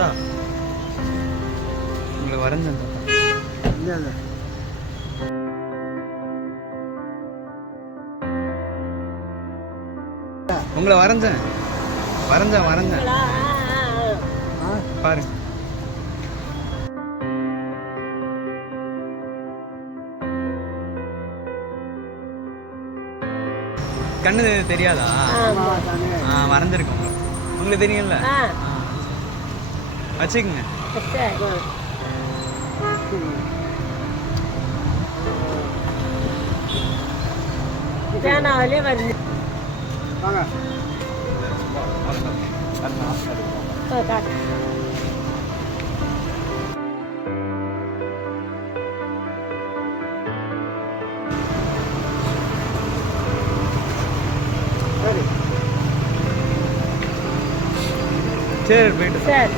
தாத்தா உங்களை வரைஞ்சேன் தாத்தா. உங்களை வரைஞ்சேன் பாரு. கண்ணு தெரியாதா? வரைஞ்சிருக்கோம். உங்களுக்கு தெரியும்ல, வச்சுக்கோங்க. பேனாவிலே வருது. சரி போயிட்டு சரி.